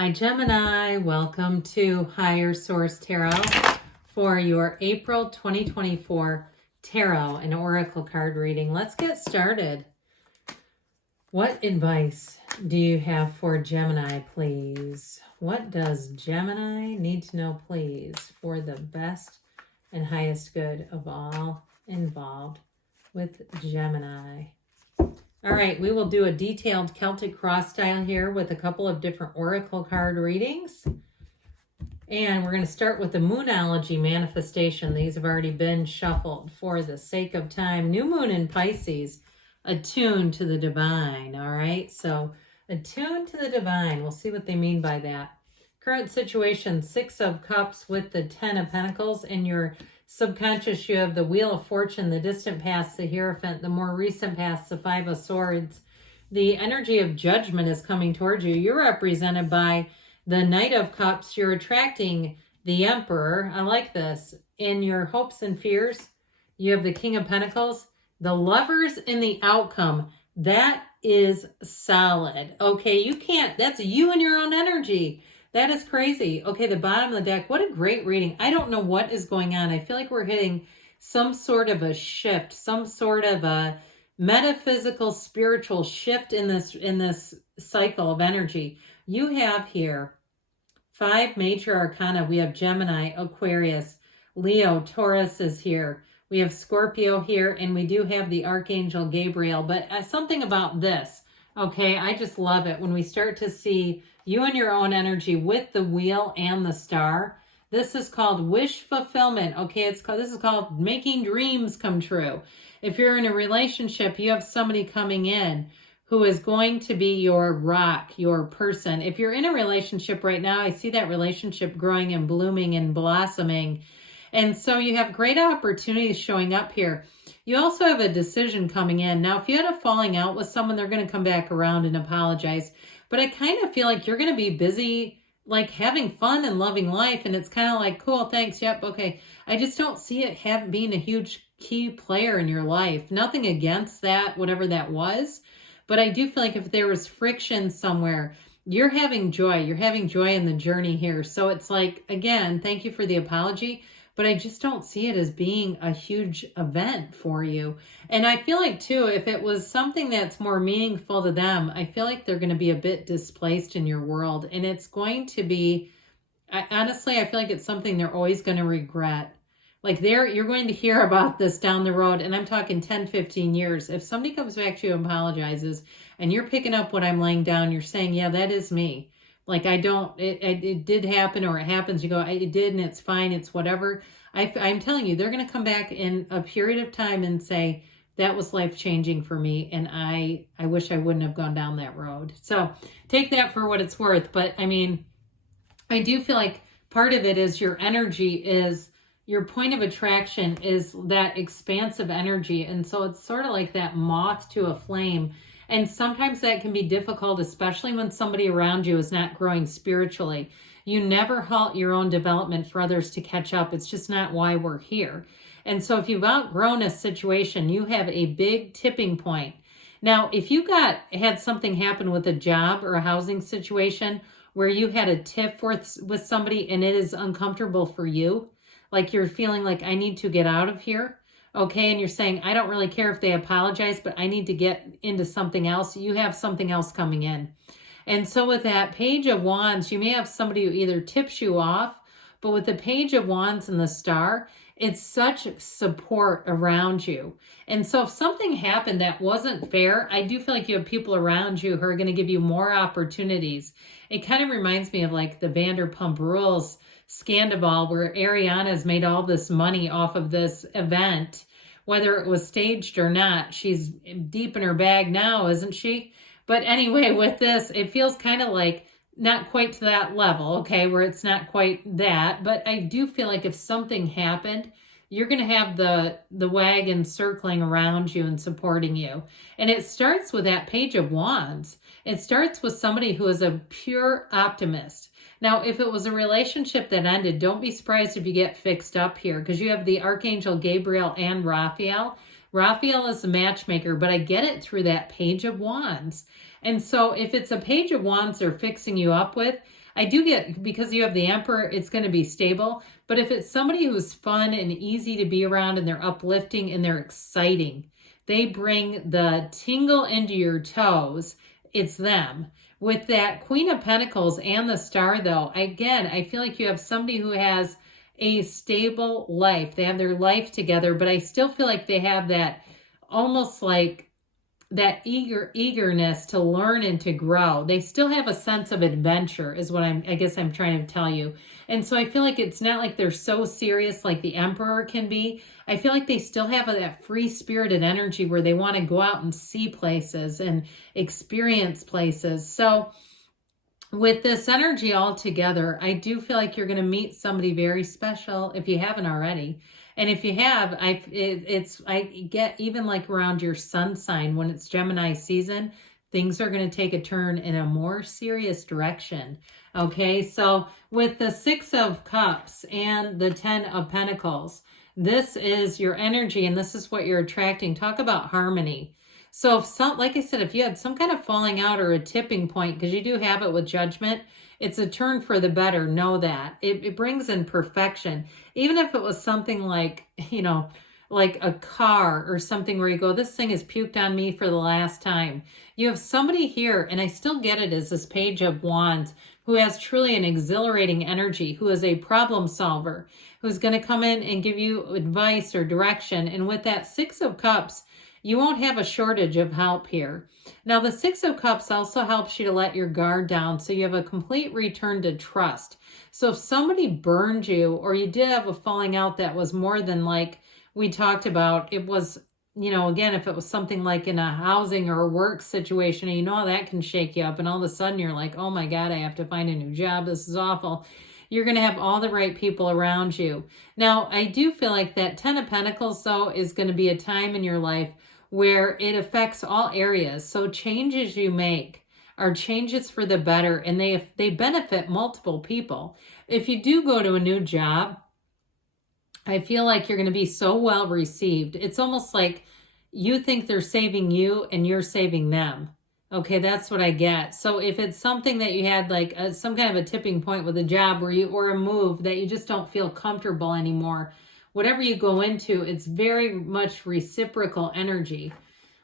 Hi Gemini, welcome to Higher Source Tarot for your April 2024 Tarot and Oracle card reading. Let's get started. What advice do you have for Gemini, please? What does Gemini need to know, please, for the best and highest good of all involved with Gemini? All right, we will do a detailed Celtic cross style here with a couple of different oracle card readings. And we're going to start with the Moonology manifestation. These have already been shuffled for the sake of time. New moon in Pisces, attuned to the divine. All right, so attuned to the divine. We'll see what they mean by that. Current situation, 6 of Cups with the 10 of Pentacles. In your subconscious, you have the Wheel of Fortune, the distant past, the Hierophant, the more recent past, the 5 of Swords. The energy of judgment is coming towards you. You're represented by the Knight of Cups. You're attracting the Emperor. I like this. In your hopes and fears, you have the King of Pentacles. The Lovers in the outcome. That is solid. Okay, you can't, that's you and your own energy. That is crazy. Okay, the bottom of the deck. What a great reading. I don't know what is going on. I feel like we're hitting some sort of a shift, some sort of a metaphysical, spiritual shift in this cycle of energy. You have here 5 major arcana. We have Gemini, Aquarius, Leo, Taurus is here. We have Scorpio here, and we do have the Archangel Gabriel. But something about this, okay, I just love it when we start to see you and your own energy with the wheel and the star. This is called wish fulfillment. Okay, this is called making dreams come true. If you're in a relationship, you have somebody coming in who is going to be your rock, your person. If you're in a relationship right now, I see that relationship growing and blooming and blossoming. And so you have great opportunities showing up here. You also have a decision coming in. Now, if you had a falling out with someone, they're going to come back around and apologize. But I kind of feel like you're going to be busy, like having fun and loving life. And it's kind of like, cool, thanks, yep, okay. I just don't see it being a huge key player in your life. Nothing against that, whatever that was. But I do feel like if there was friction somewhere, you're having joy. You're having joy in the journey here. So it's like, again, thank you for the apology. But I just don't see it as being a huge event for you. And I feel like, too, if it was something that's more meaningful to them, I feel like they're going to be a bit displaced in your world. And it's going to be, honestly, I feel like it's something they're always going to regret. Like you're going to hear about this down the road, and I'm talking 10, 15 years. If somebody comes back to you and apologizes, and you're picking up what I'm laying down, you're saying, yeah, that is me. Like, it did happen, or it happens. You go, it did, and it's fine. It's whatever. I'm telling you, they're going to come back in a period of time and say, that was life-changing for me, and I wish I wouldn't have gone down that road. So take that for what it's worth. But, I mean, I do feel like part of it is your energy is, your point of attraction is that expansive energy. And so it's sort of like that moth to a flame. And sometimes that can be difficult, especially when somebody around you is not growing spiritually. You never halt your own development for others to catch up. It's just not why we're here. And so if you've outgrown a situation, you have a big tipping point. Now, if you had something happen with a job or a housing situation where you had a tiff with somebody and it is uncomfortable for you, like you're feeling like, I need to get out of here. Okay, and you're saying, I don't really care if they apologize, but I need to get into something else. You have something else coming in. And so with that Page of Wands, you may have somebody who either tips you off, but with the Page of Wands and the Star, it's such support around you. And so if something happened that wasn't fair, I do feel like you have people around you who are going to give you more opportunities. It kind of reminds me of like the Vanderpump Rules scandal where Ariana's made all this money off of this event, whether it was staged or not. She's deep in her bag now, isn't she? But anyway, with this, it feels kind of like not quite to that level, okay, where it's not quite that. But I do feel like if something happened, you're going to have the wagon circling around you and supporting you. And it starts with that Page of Wands. It starts with somebody who is a pure optimist. Now, if it was a relationship that ended, don't be surprised if you get fixed up here, because you have the Archangel Gabriel and Raphael. Raphael is the matchmaker, but I get it through that Page of Wands. And so if it's a Page of Wands they're fixing you up with, I do get, because you have the Emperor, it's going to be stable. But if it's somebody who's fun and easy to be around and they're uplifting and they're exciting, they bring the tingle into your toes, it's them. With that Queen of Pentacles and the Star, though, again, I feel like you have somebody who has a stable life. They have their life together, but I still feel like they have that almost like that eagerness to learn and to grow. They still have a sense of adventure is what I guess I'm trying to tell you. And so I feel like it's not like they're so serious like the Emperor can be. I feel like they still have that free-spirited energy where they want to go out and see places and experience places. So with this energy all together, I do feel like you're going to meet somebody very special if you haven't already. And if you have, I get even like around your sun sign when it's Gemini season, things are going to take a turn in a more serious direction. Okay, so with the 6 of Cups and the 10 of Pentacles, this is your energy and this is what you're attracting. Talk about harmony. So if like I said, if you had some kind of falling out or a tipping point, because you do have it with Judgment, it's a turn for the better. Know that. It brings in perfection. Even if it was something like, you know, like a car or something where you go, this thing has puked on me for the last time. You have somebody here, and I still get it as this Page of Wands, who has truly an exhilarating energy, who is a problem solver, who's going to come in and give you advice or direction. And with that 6 of Cups, you won't have a shortage of help here. Now, the 6 of Cups also helps you to let your guard down, so you have a complete return to trust. So if somebody burned you, or you did have a falling out that was more than like we talked about, it was, you know, again, if it was something like in a housing or a work situation, and you know how that can shake you up, and all of a sudden you're like, oh my God, I have to find a new job. This is awful. You're going to have all the right people around you. Now, I do feel like that 10 of Pentacles, though, is going to be a time in your life where it affects all areas. So changes you make are changes for the better, and they benefit multiple people. If you do go to a new job, I feel like you're going to be so well received. It's almost like you think they're saving you and you're saving them. Okay, that's what I get. So if it's something that you had like some kind of a tipping point with a job where or a move that you just don't feel comfortable anymore, whatever you go into, it's very much reciprocal energy.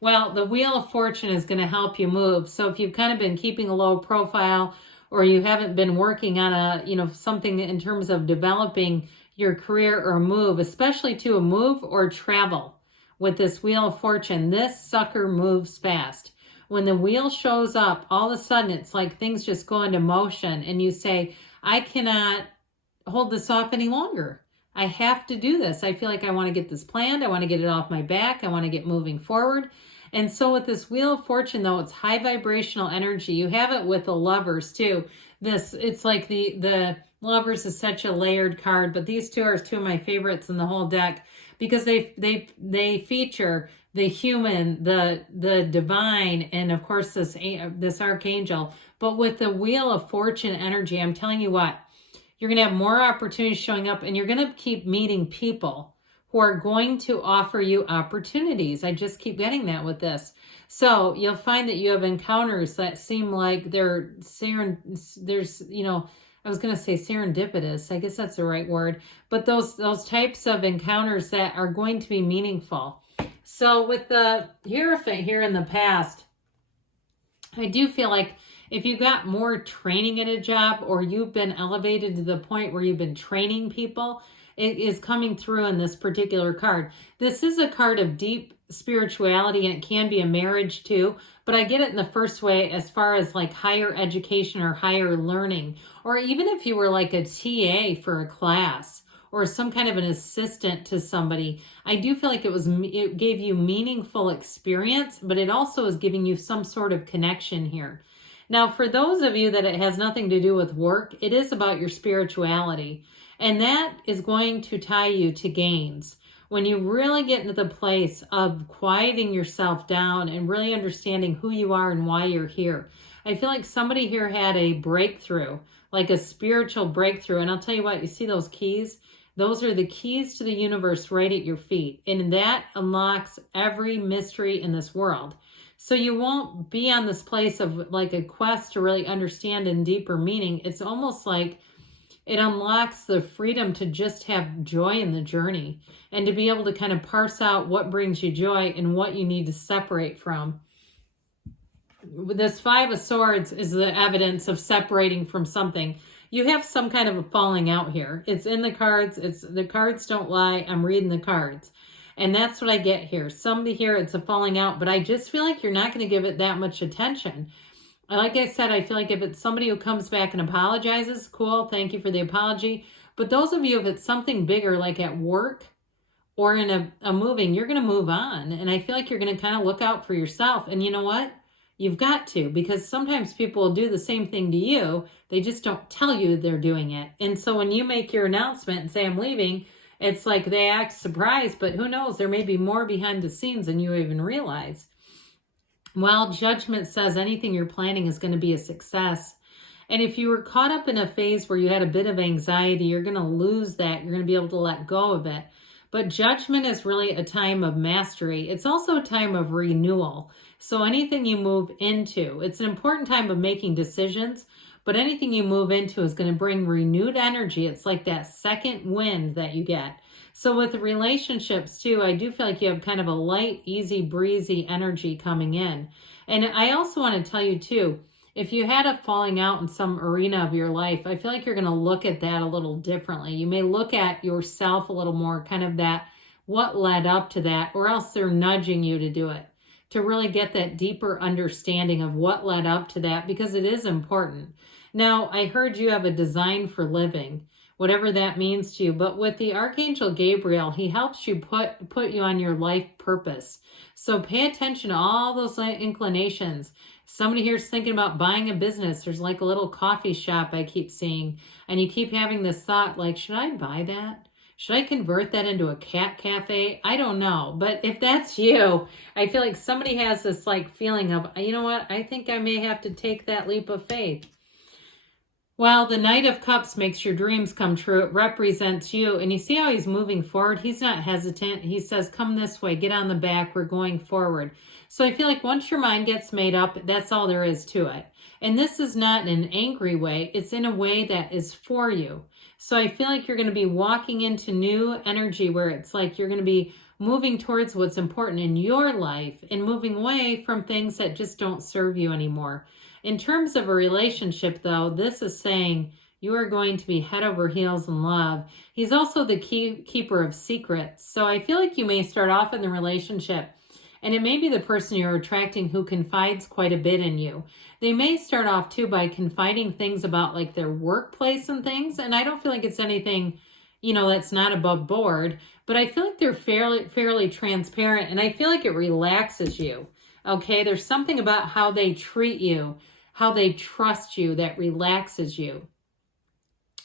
Well, the Wheel of Fortune is going to help you move. So if you've kind of been keeping a low profile, or you haven't been working on a, you know, something in terms of developing your career or move, especially to a move or travel with this Wheel of Fortune, this sucker moves fast. When the wheel shows up, all of a sudden it's like things just go into motion and you say, I cannot hold this off any longer. I have to do this. I feel like I want to get this planned. I want to get it off my back. I want to get moving forward. And so with this Wheel of Fortune, though, it's high vibrational energy. You have it with the Lovers too. It's like the Lovers is such a layered card, but these two are 2 of my favorites in the whole deck because they feature the human, the divine, and of course this archangel. But with the Wheel of Fortune energy, I'm telling you what, you're going to have more opportunities showing up, and you're going to keep meeting people who are going to offer you opportunities. I just keep getting that with this. So you'll find that you have encounters that seem like there's, you know, I was going to say serendipitous. I guess that's the right word. But those types of encounters that are going to be meaningful. So with the Hierophant here in the past, I do feel like if you got more training at a job, or you've been elevated to the point where you've been training people, it is coming through in this particular card. This is a card of deep spirituality, and it can be a marriage too, but I get it in the first way as far as like higher education or higher learning, or even if you were like a TA for a class or some kind of an assistant to somebody. I do feel like it gave you meaningful experience, but it also is giving you some sort of connection here. Now, for those of you that it has nothing to do with work, it is about your spirituality. And that is going to tie you to gains. When you really get into the place of quieting yourself down and really understanding who you are and why you're here. I feel like somebody here had a breakthrough, like a spiritual breakthrough. And I'll tell you what, you see those keys? Those are the keys to the universe right at your feet. And that unlocks every mystery in this world. So you won't be on this place of like a quest to really understand in deeper meaning. It's almost like it unlocks the freedom to just have joy in the journey and to be able to kind of parse out what brings you joy and what you need to separate from. This Five of Swords is the evidence of separating from something. You have some kind of a falling out here. It's in the cards. It's the cards don't lie. I'm reading the cards. And that's what I get here. Somebody here, it's a falling out, but I just feel like you're not going to give it that much attention. Like I said, I feel like if it's somebody who comes back and apologizes, cool, thank you for the apology. But those of you, if it's something bigger, like at work or in a moving, you're going to move on. And I feel like you're going to kind of look out for yourself. And you know what? You've got to, because sometimes people will do the same thing to you. They just don't tell you they're doing it. And so when you make your announcement and say, I'm leaving, it's like they act surprised, but who knows? There may be more behind the scenes than you even realize. Well, Judgment says anything you're planning is going to be a success. And if you were caught up in a phase where you had a bit of anxiety, you're going to lose that. You're going to be able to let go of it. But Judgment is really a time of mastery. It's also a time of renewal. So anything you move into, it's an important time of making decisions, but anything you move into is going to bring renewed energy. It's like that second wind that you get. So with relationships too, I do feel like you have kind of a light, easy, breezy energy coming in. And I also want to tell you too, if you had a falling out in some arena of your life, I feel like you're going to look at that a little differently. You may look at yourself a little more, kind of that, what led up to that, or else they're nudging you to do it, to really get that deeper understanding of what led up to that, because it is important. Now, I heard you have a design for living, whatever that means to you, but with the Archangel Gabriel, he helps you put you on your life purpose. So pay attention to all those inclinations. Somebody here's thinking about buying a business. There's like a little coffee shop I keep seeing, and you keep having this thought like, should I buy that? Should I convert that into a cat cafe? I don't know. But if that's you, I feel like somebody has this like feeling of, you know what? I think I may have to take that leap of faith. Well, the Knight of Cups makes your dreams come true. It represents you. And you see how he's moving forward? He's not hesitant. He says, come this way. Get on the back. We're going forward. So I feel like once your mind gets made up, that's all there is to it. And this is not in an angry way. It's in a way that is for you. So I feel like you're going to be walking into new energy where it's like you're going to be moving towards what's important in your life and moving away from things that just don't serve you anymore. In terms of a relationship, though, this is saying you are going to be head over heels in love. He's also the keeper of secrets. So I feel like you may start off in the relationship, and it may be the person you're attracting who confides quite a bit in you. They may start off, too, by confiding things about, like, their workplace and things. And I don't feel like it's anything, you know, that's not above board. But I feel like they're fairly transparent, and I feel like it relaxes you. Okay, there's something about how they treat you, how they trust you, that relaxes you.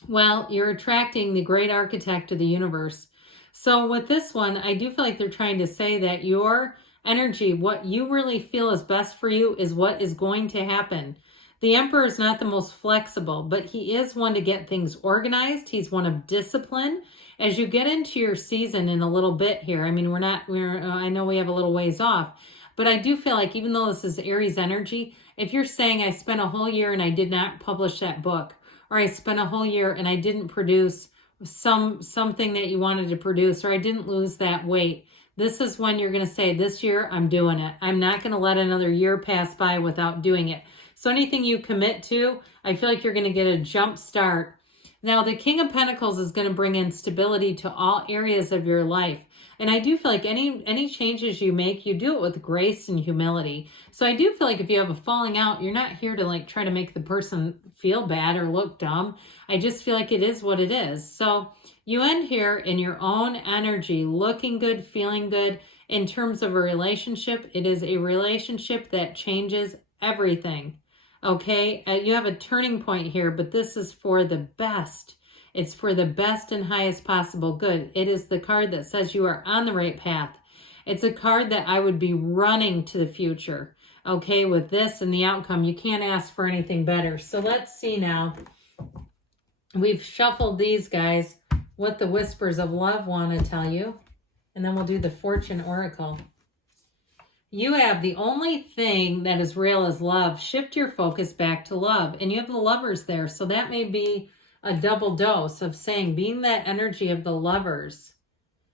Well, you're attracting the great architect of the universe. So with this one, I do feel like they're trying to say that your energy, what you really feel is best for you, is what is going to happen. The Emperor is not the most flexible, but he is one to get things organized. He's one of discipline. As you get into your season in a little bit here, I mean, I know we have a little ways off, but I do feel like even though this is Aries energy, if you're saying I spent a whole year and I did not publish that book, or I spent a whole year and I didn't produce something that you wanted to produce, or I didn't lose that weight, this is when you're going to say, this year I'm doing it. I'm not going to let another year pass by without doing it. So anything you commit to, I feel like you're going to get a jump start. Now, the King of Pentacles is going to bring in stability to all areas of your life. And I do feel like any changes you make, you do it with grace and humility. So I do feel like if you have a falling out, you're not here to like try to make the person feel bad or look dumb. I just feel like it is what it is. So you end here in your own energy, looking good, feeling good. In terms of a relationship, it is a relationship that changes everything. Okay, you have a turning point here, but this is for the best. It's for the best and highest possible good. It is the card that says you are on the right path. It's a card that I would be running to the future. Okay, with this and the outcome, you can't ask for anything better. So let's see now. We've shuffled these guys, what the Whispers of Love want to tell you. And then we'll do the Fortune Oracle. You have the only thing that is real is love. Shift your focus back to love. And you have the Lovers there. So that may be a double dose of saying, being that energy of the Lovers.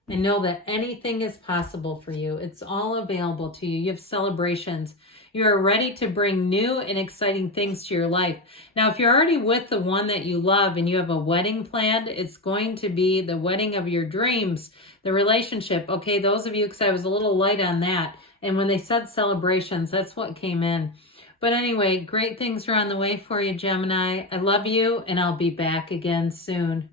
And know that anything is possible for you. It's all available to you. You have celebrations. You are ready to bring new and exciting things to your life. Now, if you're already with the one that you love and you have a wedding planned, it's going to be the wedding of your dreams, the relationship. Okay, those of you, because I was a little light on that. And when they said celebrations, that's what came in. But anyway, great things are on the way for you, Gemini. I love you, and I'll be back again soon.